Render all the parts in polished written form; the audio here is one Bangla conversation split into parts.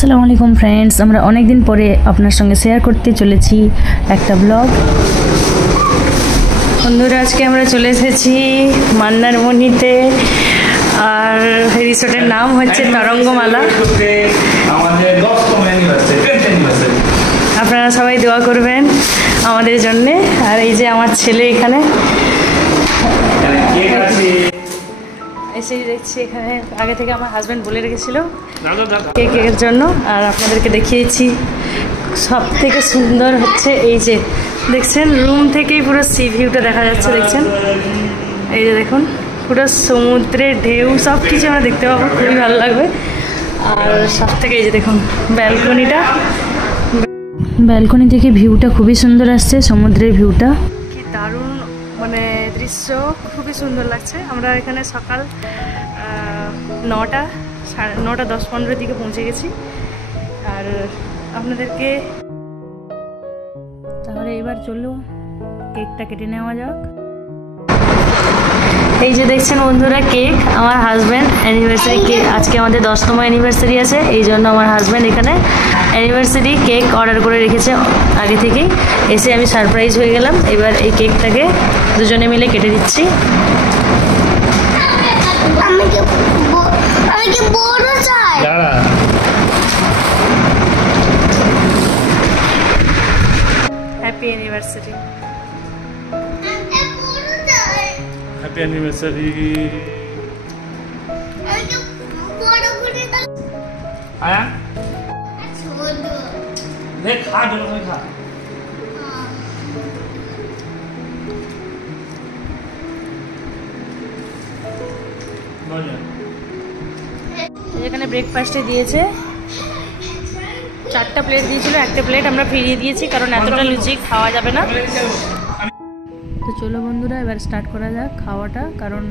আসসালামু আলাইকুম ফ্রেন্ডস, আমরা অনেক দিন পরে আপনার সঙ্গে শেয়ার করতে চলেছি একটা ব্লগ। বন্ধুরা, আজকে আমরা চলে এসেছি মন্দারমণিতে, আর রিসোর্টের নাম হচ্ছে তরঙ্গমালা। আপনারা সবাই দোয়া করবেন আমাদের জন্যে। আর এই যে আমার ছেলে এখানে এসে দেখছি, এখানে আগে থেকে আমার হাজব্যান্ড বলে রেখেছিল কেকের জন্য। আর আপনাদেরকে দেখিয়েছি সব থেকে সুন্দর হচ্ছে এই যে দেখছেন, রুম থেকেই পুরো সি ভিউটা দেখা যাচ্ছে। দেখছেন এই যে দেখুন, পুরো সমুদ্রের ঢেউ সব কিছু আমরা দেখতে পাবো, খুবই ভালো লাগবে। আর সব থেকে এই যে দেখুন ব্যালকনি থেকে ভিউটা খুবই সুন্দর আসছে, সমুদ্রের ভিউটা কি দারুণ, মানে দৃশ্য খুবই সুন্দর লাগছে। আমরা এখানে সকাল 9টা 10-15 দিকে পৌঁছে গেছি। আর আপনাদেরকে তাহলে এবার চলো কেকটা কেটে নেওয়া যাক। এই যে দেখছেন বন্ধুরা, কেক আমার হাজব্যান্ড অ্যানিভার্সারি কেক, আজকে আমাদের 10তম অ্যানিভার্সারি আছে, এই জন্য আমার হাজব্যান্ড এখানে অ্যানিভার্সারি কেক অর্ডার করে রেখেছে আগে থেকেই। এসে আমি সারপ্রাইজ হয়ে গেলাম। এবার এই কেকটাকে দুজনে মিলে কেটে দিচ্ছি। Happy anniversary, happy anniversary. আয়া দেখ, খা জল খা। এখানে ব্রেকফাস্টে দিয়েছে 4টা প্লেট দিয়েছিল, একটা প্লেট আমরা ফিরিয়ে দিয়েছি কারণ এতটা লুচি খাওয়া যাবে না। তো চলো বন্ধুরা, এবার স্টার্ট করা যাক খাওয়াটা, কারণ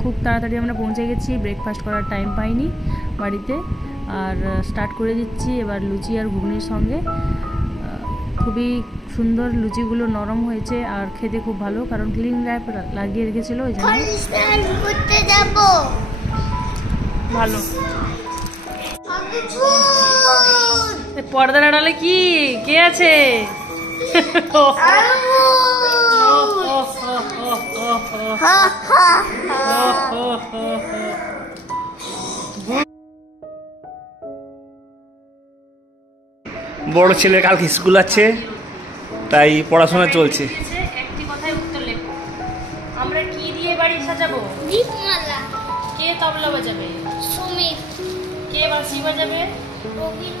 খুব তাড়াতাড়ি আমরা পৌঁছে গেছি, ব্রেকফাস্ট করার টাইম পাইনি বাড়িতে। আর স্টার্ট করে দিচ্ছি এবার লুচি আর ঘুগনির সঙ্গে। খুবই সুন্দর, লুচিগুলো নরম হয়েছে আর খেতে খুব ভালো, কারণ ক্লিং র্যাপ লাগিয়ে রেখেছিল ওই জন্য ভালো। পর্দার আড়ালে কি কে আছে? বড় ছেলের কালকে স্কুল আছে, তাই পড়াশোনা চলছে। একটি কথায় উত্তর লেখো। আমরা কি দিয়ে বাড়ি সাজাবো? দীপমালা। কে তবলা বাজাবে? সুমিত। কে বাঁশি বাজাবে? রবীন।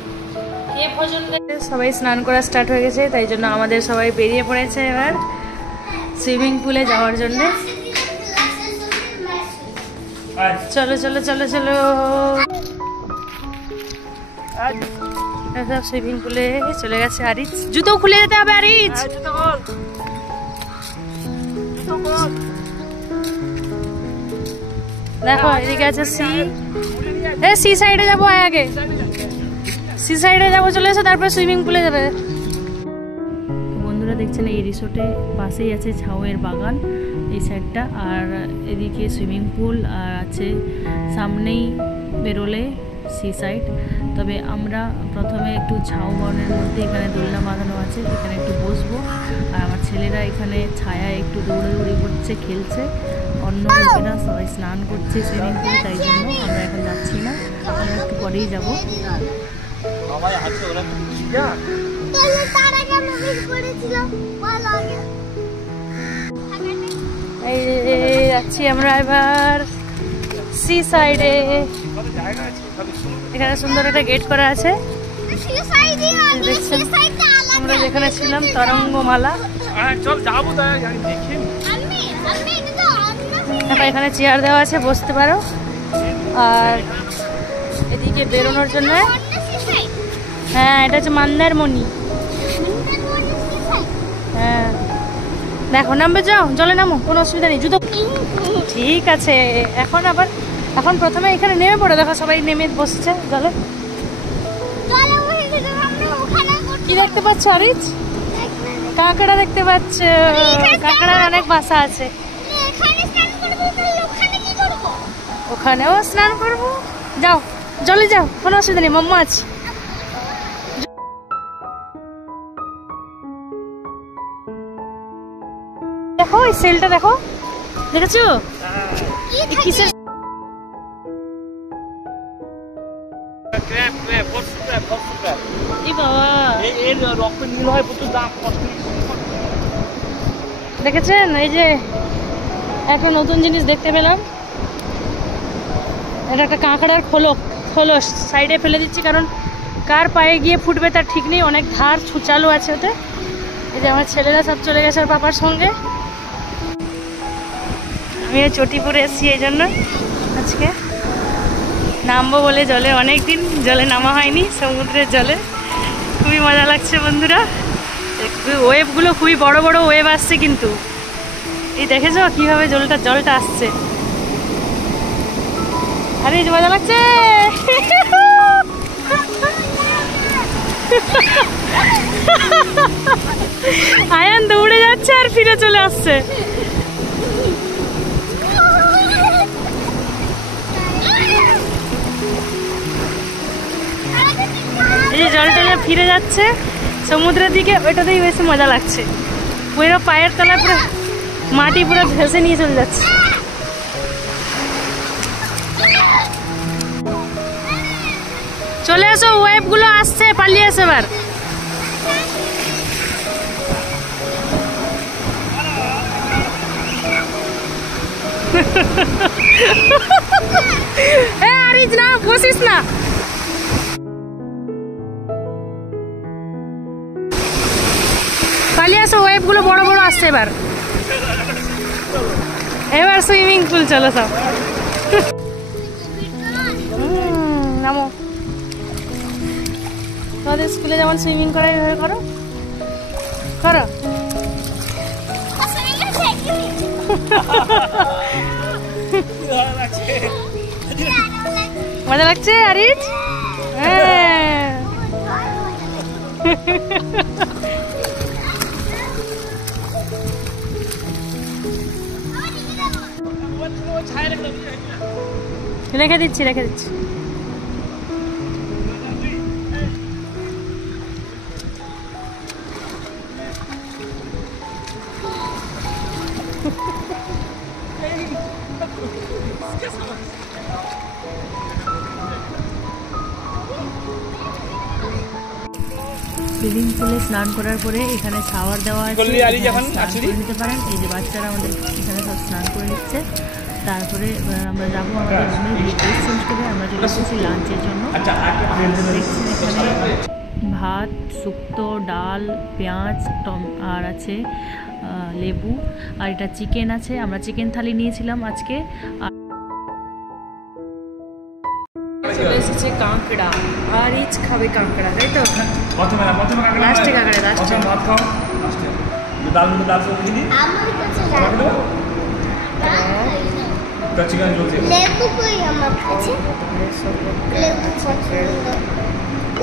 কে ভজন গাইবে? সবাই স্নান করা স্টার্ট হয়ে গেছে, তাই জন্য আমাদের সবাই বেরিয়ে পড়েছে এবার সুইমিং পুলে যাওয়ার জন্য। চলো চলো চলো চলো, সব সুইমিং পুলে চলে গেছে। আরিজ, জুতো খুলে যেতে হবে। আরিজ, দেখো এদিকে আছে সি সাইডে যাবো, আগে সি সাইডে যাবো, চলে এসো, তারপর সুইমিং পুলে যাবে। বন্ধুরা দেখছেন, এই রিসোর্টে পাশেই আছে ঝাউয়ের বাগান এই সাইডটা, আর এদিকে সুইমিং পুল, আর আছে সামনেই বেরোলে সি সাইড। তবে আমরা প্রথমে একটু ঝাউ বনের মধ্যে, এখানে দোলনা বাঁধানো আছে, এখানে একটু বসবো। আর আমার ছেলেরা এখানে ছায়ায় একটু দৌড়াদৌড়ি করছে, খেলছে। অন্য লোকেরা সবাই স্নান করছে সুইমিং পুলে, তাই জন্য আমরা এখন যাচ্ছি না, আমরা একটু পরেই যাবো। এই যাচ্ছি আমরা এবার সি সাইডে। এখানে সুন্দর একটা গেট করা আছে, দেখছেন আমরা যেখানে ছিলাম তরঙ্গমালা। এখানে চেয়ার দেওয়া আছে, বসতে পারো। আর এদিকে বেরোনোর জন্য, হ্যাঁ এটা হচ্ছে মন্দারমণি। হ্যাঁ দেখো, নামবে, যাও জলে নামো, কোনো অসুবিধা নেই, জুতো ঠিক আছে। এখন প্রথমে এখানে নেমে পড়ে, দেখো সবাই নেমে বসছে জলে। কি দেখতে পাচ্ছ আরিজ? কাঁকড়া দেখতে পাচ্ছ? কাঁকড়ার অনেক বাসা আছে। ওখানেও স্নান করবো, যাও জলে যাও, কোনো অসুবিধা নেই, মাম্মা আছে। সেলটা দেখো, দেখেছো কিসের দেখেছেন? এই যে একটা নতুন জিনিস দেখতে পেলাম, এটা একটা কাঁকড়ার খোলস সাইডে ফেলে দিচ্ছি, কারণ কার পায়ে গিয়ে ফুটবে তার ঠিক নেই, অনেক ধার চালু আছে ওতে। এই যে আমার ছেলেরা সব চলে গেছে আর পাপার সঙ্গে, আমি চটিপুরে এসেছি এই জন্য আজকে নামবো বলে জলে, অনেকদিন জলে নামা হয়নি, সমুদ্রের জলে খুবই মজা লাগছে বন্ধুরা। ওয়েভগুলো খুবই বড় বড় ওয়েভ আসছে, কিন্তু এই দেখেছো কিভাবে জলটা আসছে, আরে এই যে মজা লাগছে। আয়ান দৌড়ে যাচ্ছে আর ফিরে চলে আসছে। এই যে জলটা ফিরে যাচ্ছে সমুদ্রের দিকে, ওইটাতেই বেশি মজা লাগছে। পুরো পায়ের তলায় পুরো মাটি পুরো ভেসে নিয়ে চলে যাচ্ছে। চলে আসো, ওয়েভ গুলো আসছে, পালিয়ে আসে এবার। আরিজ না, বসিস না। পালিয়ে আসো, ওয়েভ গুলো বড় বড় আসছে এবার। এবার সুইমিং পুল চলো সব। নামো, তোমাদের স্কুলে যেমন সুইমিং করা এভাবে করো, করো। মজা লাগছে আরিজ? হ্যাঁ। রেখে দিচ্ছি। সুইমিং পুলে স্নান করার পরে এখানে শাওয়ার দেওয়া আছে, স্নান করে নিতে পারেন। এই যে বাচ্চারা আমাদের এখানে সব স্নান করে নিচ্ছে, তারপরে আমরা যাবো আমাদের রুমে, ড্রেস চেঞ্জ করে আমরা চলে এসেছি লাঞ্চের জন্য। দেখছেন এখানে ভাত, শুক্তো, ডাল, পেঁয়াজ, আর আছে লেবু, আর এটা চিকেন আছে। আমরা চিকেন থালি নিয়েছিলাম আজকে। চলে এসেছে কাঁকড়া, আর ইচ খাবে কাঁকড়া, তাই তো? লাস্টে কাঁকড়া, লাস্টে ভাত খাও, লাস্টে ডাল সবজি দি আমার কাছে রাখো। তা চিকেন জলদি লেবু কই আমার কাছে, লেবু পছন্দ,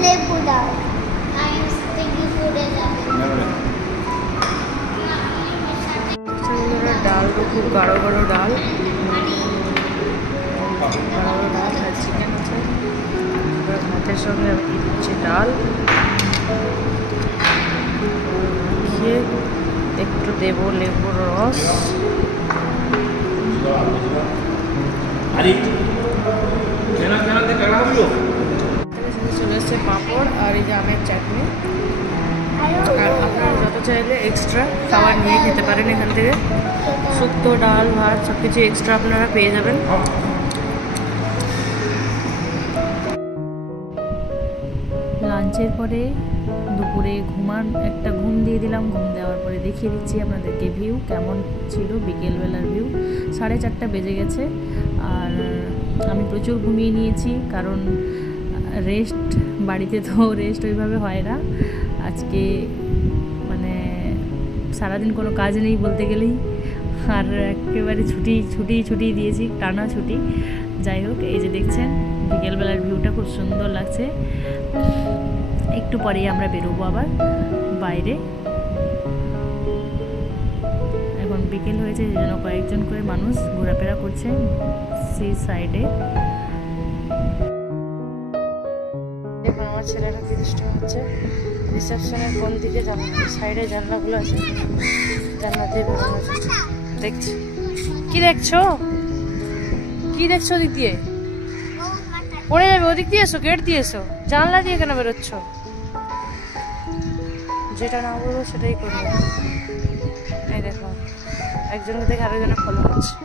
লেবু দাও। আই এম স্টিকি ফুডে দাও। ডাল তো খুব গাঢ় ডাল, আর চিকেন আছে। ভাতের সঙ্গে আমি দিচ্ছি ডাল, খেয়ে একটু দেবো লেবুর রস। চলে এসছে পাঁপড়, আর এই যে আমের চাটনি। আর আপনারা যত চাইলে এক্সট্রা খাবার নিয়ে খেতে পারেন এখান থেকে। শুক্তো, ডাল, ভাত সব কিছু এক্সট্রা আপনারা পেয়ে যাবেন। লাঞ্চের পরে দুপুরে একটা ঘুম দিয়ে দিলাম। ঘুম দেওয়ার পরে দেখিয়ে দিচ্ছি আপনাদেরকে ভিউ কেমন ছিল, বিকেলবেলার ভিউ। 4:30 বেজে গেছে, আর আমি প্রচুর ঘুমিয়ে নিয়েছি, কারণ বাড়িতে তো রেস্ট ওইভাবে হয় না। আজকে মানে সারাদিন কোনো কাজ নেই বলতে গেলেই, আর একেবারে ছুটি দিয়েছি, টানা ছুটি। যাই হোক, এই যে দেখছেন বিকেলবেলার ভিউটা খুব সুন্দর লাগছে। একটু পরেই আমরা বেরোবো আবার বাইরে। এখন বিকেল হয়েছে, এই জন্য কয়েকজন করে মানুষ ঘোরাফেরা করছে সি সাইডে। দেখুন আমার ছেলেরা কি দুষ্ট হচ্ছে। রিসেপশনের কোন দিকে সাইডে জানলাগুলো আছে, জানলা দিয়ে বেরোনোর চেষ্টা। দেখছি। কি দেখছো? কি দেখছো ওদিক দিয়ে? পড়ে যাবে, ওদিক দিয়ে এসো, গেট দিয়ে এসো, জানলা দিয়ে কেন বেরোচ্ছ? যেটা না বলবো সেটাই করবো। এই দেখো, একজনকে দেখে আরেকজনে ফলো হচ্ছে।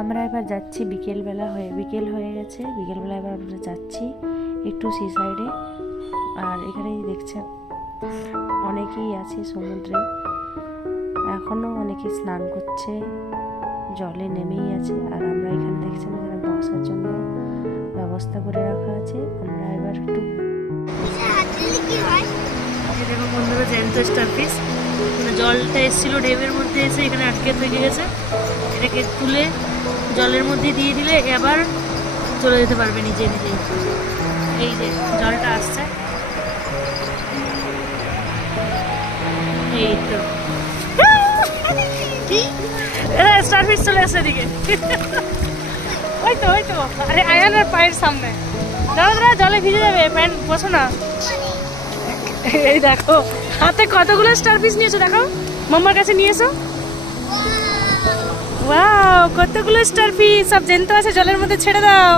আমরা এবার যাচ্ছি, বিকেল হয়ে গেছে, বিকেলবেলা এবার আমরা যাচ্ছি একটু সি সাইডে। আর এখানেই দেখছেন অনেকেই আছে সমুদ্রে, এখনও অনেকে স্নান করছে, জলে নেমেই আছে। আর আমরা এখানে দেখছেন এখানে বসার জন্য ব্যবস্থা করে রাখা আছে। আমরা এবার একটু দেখো বন্ধুরা, জ্যান্ত স্টারফিশ, জলটা এসেছিল ডেমের মধ্যে, এসে এখানে আটকে থেকে গেছে। এটাকে তুলে জলের মধ্যে দিয়ে দিলে এবার চলে যেতে পারবে নিজে নিজেই। এই যে জলটা আসছে, এই তো স্টারফিশ চলে আসছে এদিকে। ওই তো আরে আয়ানের পায়ের সামনে, দাদা জলে ভিজে যাবে, প্যান্ট বসো না। এই দেখো হাতে কতগুলো স্টারফিশ নিয়েছো, দেখো মাম্মার কাছে নিয়ে এসো। ওয়াও, কতগুলো স্টারফিশ, সব জ্যান্ত আছে, জলের মধ্যে ছেড়ে দাও,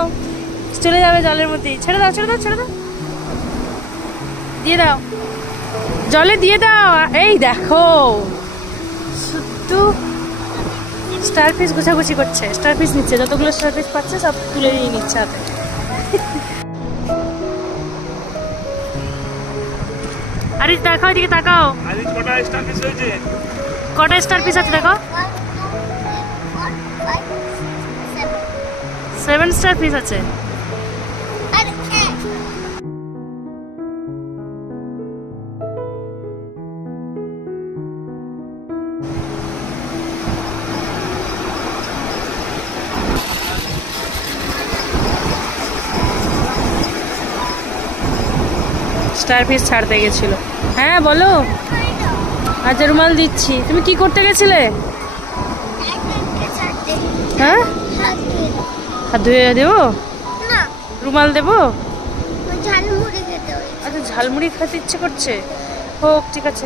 চলে যাবে জলের মধ্যে। ছেড়ে দাও দিয়ে দাও, জলে দিয়ে দাও। এই দেখো শুধু স্টারফিশ গুছাগুছি করছে, স্টারফিশ নিচ্ছে, যতগুলো স্টারফিশ পাচ্ছে সব তুলে নিয়ে নিচ্ছে হাতে। আরে দেখাও, এদিকে তাকাও, কটা স্টারফিশ আছে দেখো। 7 স্টারফিশ আছে। স্টারফিশ ছাড়তে গেছিল। হ্যাঁ বলো। আচ্ছা রুমাল দিচ্ছি। তুমি কি করতে গেছিলে? হ্যাঁ, হাত ধুয়ে দেবো, রুমাল দেবো। আচ্ছা ঝালমুড়ি খেতে ইচ্ছে করছে, হোক ঠিক আছে,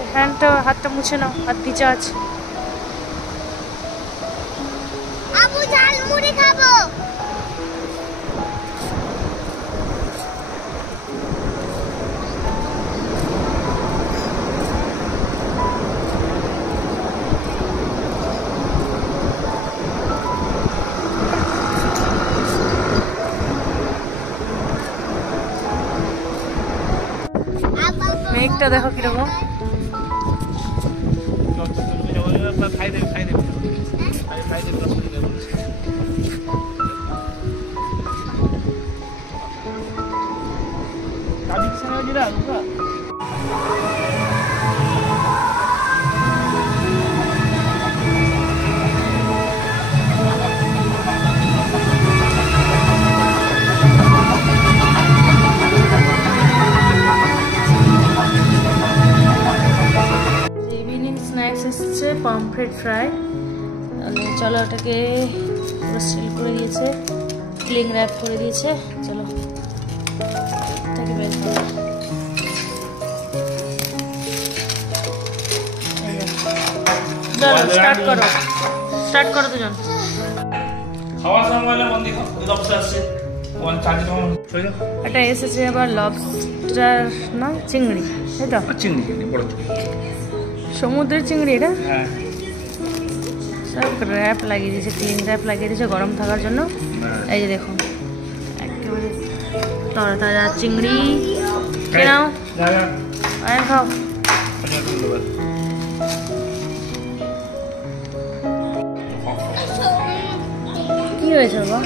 হাতটা মুছে নাও, হাত ভিজা আছে। মেঘটা দেখো কিরকম। পমফ্রেট ফ্রাই, চলো ওটাকে পুরো সিল করে দিয়েছে, ক্লিং র্যাপ করে দিয়েছে। চলো এটাকে বের করো। চলো স্টার্ট করো দুজন। এটা এসেছে আবার লবস্টার না চিংড়ি, তাই তো? সমুদ্রের চিংড়ি এটা। সব র্যাপ লাগিয়ে দিয়েছে, ক্লিন র্যাপ লাগিয়ে দিয়েছে গরম থাকার জন্য। এই যে দেখুন একেবারে তাজা তাজা চিংড়ি। নাও খাও। হয়েছে বাবা?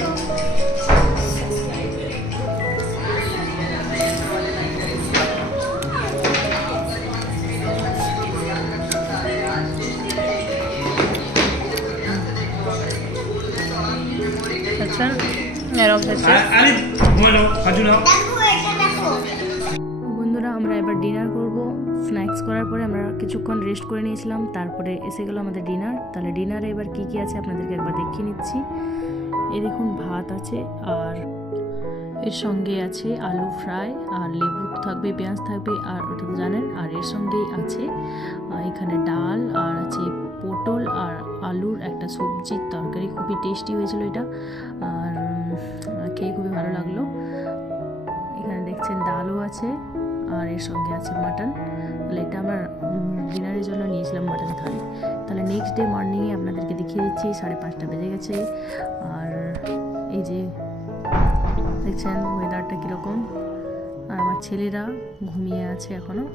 আচ্ছা এরকম হচ্ছে। বন্ধুরা আমরা এবার ডিনার করব। স্ন্যাক্স করার পরে আমরা কিছুক্ষণ রেস্ট করে নিয়েছিলাম, তারপরে এসে গেল আমাদের ডিনার। তাহলে ডিনারে এবার কি কি আছে আপনাদেরকে একবার দেখিয়ে নিচ্ছি। এই দেখুন ভাত আছে, আর এর সঙ্গে আছে আলু ফ্রাই, আর লেবু থাকবে, পেঁয়াজ থাকবে, আর ওটা তো জানেন। আর এর সঙ্গেই আছে এখানে ডাল, আর আছে পটল আর আলুর একটা সবজির তরকারি। খুবই টেস্টি হয়েছিল এটা, আর খেয়ে খুবই ভালো লাগলো। এখানে দেখছেন ডালও আছে, আর এর সঙ্গে আছে মাটন। তাহলে এটা আমরা ডিনারের জন্য নিয়েছিলাম মাটন থালি। তাহলে নেক্সট ডে মর্নিংয়ে আপনাদেরকে দেখিয়ে দিচ্ছি। 5:30 বেজে গেছে, আর এই যে দেখছেন ওয়েদারটা কীরকম। আর আমার ছেলেরা ঘুমিয়ে আছে এখনও।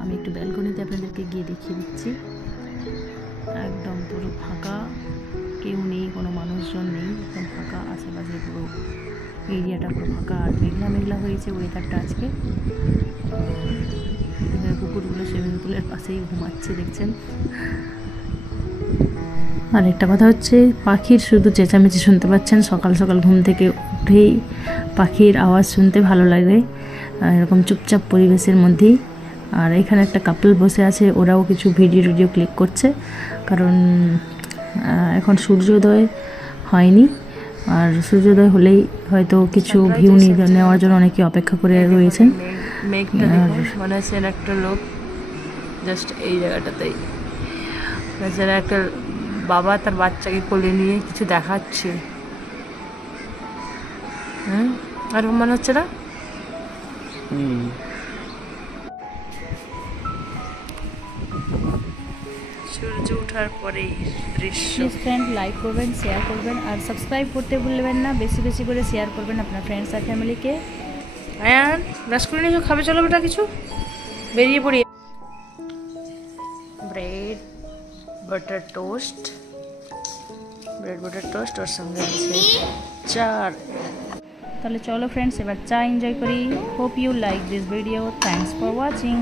আমি একটু ব্যালকনিতে আপনাদেরকে গিয়ে দেখিয়ে দিচ্ছি। একদম পুরো ফাঁকা, কেউ নেই, কোনো মানুষজন নেই, একদম ফাঁকা। আশেপাশে পুরো এরিয়াটা পুরো ফাঁকা, আর মেঘলা মেঘলা হয়েছে ওয়েদারটা আজকে। কুকুরগুলো সুইমিং পুলের পাশেই ঘুমাচ্ছে দেখছেন। আর একটা কথা হচ্ছে, পাখির শুধু চেঁচামেচি শুনতে পাচ্ছেন। সকাল সকাল ঘুম থেকে উঠেই পাখির আওয়াজ শুনতে ভালো লাগে, এরকম চুপচাপ পরিবেশের মধ্যেই। আর এখানে একটা কাপল বসে আছে, ওরাও কিছু ভিডিও ক্লিক করছে, কারণ এখন সূর্যোদয় হয়নি। আর সূর্যোদয় হলেই হয়তো কিছু ভিউ নেওয়ার জন্য অনেকে অপেক্ষা করে রয়েছেন। মেঘটা মনে হচ্ছে একটা লোক জাস্ট এই জায়গাটাতেই, একটা বাবা তার বাচ্চাকে কোলে নিয়ে কিছু দেখাচ্ছে। আর মনে হচ্ছে না? সূর্য ওঠার পরে দৃশ্য। প্লিজ ফ্রেন্ড লাইক করবেন, শেয়ার করবেন, আর সাবস্ক্রাইব করতে ভুলবেন না। বেশি বেশি করে শেয়ার করবেন আপনার ফ্রেন্ডস আর ফ্যামিলিকে। আয়ান ব্রাশ করে নিয়েছো, খাবে চলো বেটা কিছু, বেরিয়ে পড়ি। ব্রেড বাটার টোস্ট, ওর সঙ্গে আছে চা। তাহলে চলো ফ্রেন্ডস এবার চা এনজয় করি। Hope you like this video. Thanks for watching.